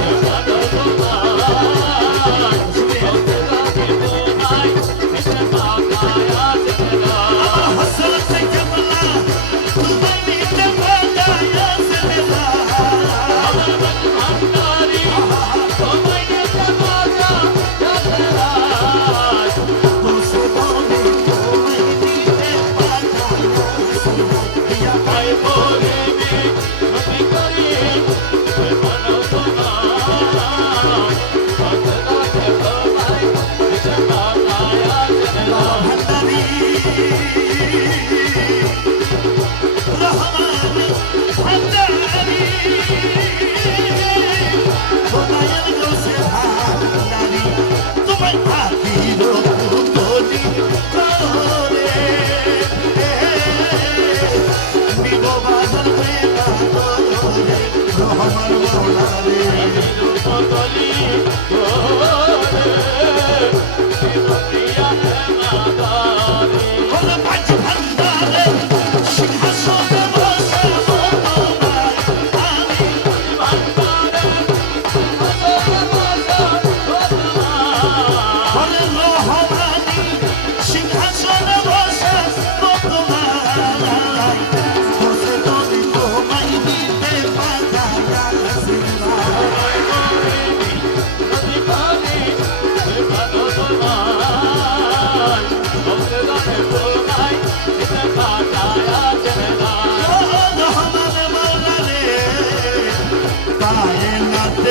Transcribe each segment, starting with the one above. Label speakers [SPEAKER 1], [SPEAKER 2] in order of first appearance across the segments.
[SPEAKER 1] Thank you. vida.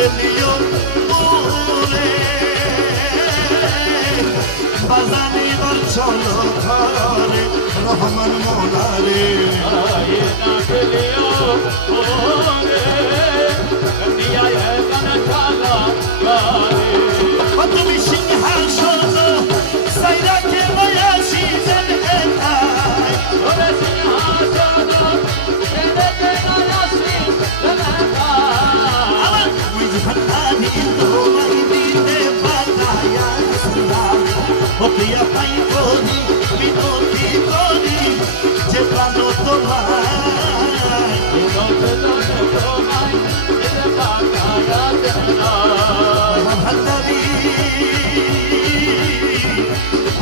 [SPEAKER 1] Hallelujah.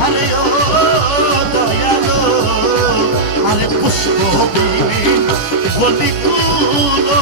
[SPEAKER 1] আরে ও দয়ালো আরে পুষ্প বিবি বলি কুলো।